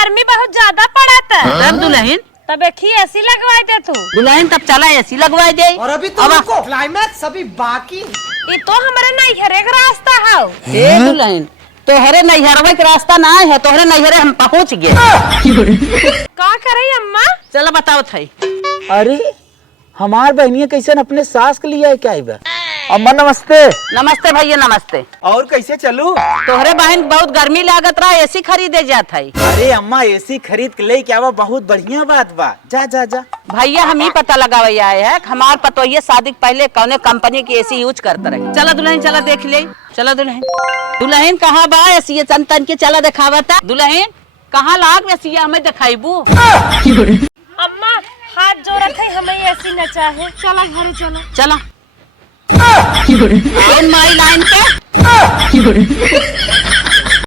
गर्मी बहुत ज्यादा पड़ा था। तब दुल्हन तब एक ही एसी लगवाई दे तू। दुल्हन तब चला एसी लगवाई दे। और अभी तो रुको, क्लाइमैक्स अभी बाकी। ये तो हमारे नैहरे का रास्ता है। ए दुल्हन तोहरे नैहरवा के रास्ता ना है, तोहरे नैहरे हम पहुँच गए। का करे अम्मा? चलो बताओ थई। अरे हमार बहनिया कैसे अपने सास के लिए क्या है? अम्मा नमस्ते। नमस्ते भैया नमस्ते। और कैसे चलू? तोहरे बहन बहुत गर्मी लागत रहा, एसी खरीदे जात है। अरे अम्मा एसी खरीद के ले क्या बहुत बढ़िया बात बा। जा जा जा। भैया हम ही पता लगावे आए हैं हमार पतोहिया शादी पहले कौने कंपनी की एसी यूज करते रहे। चला दुल्हन चला देख ले। चला दुल्हन। दुल्हन कहाँ बा एसी तन तन के चला दिखावता। दुल्हन कहाँ लाग एसी हमें दिखाईबू। अम्मा हाथ जोड़त है, हमें एसी न चाहे। चला घरे चला। चला माई लाइन पे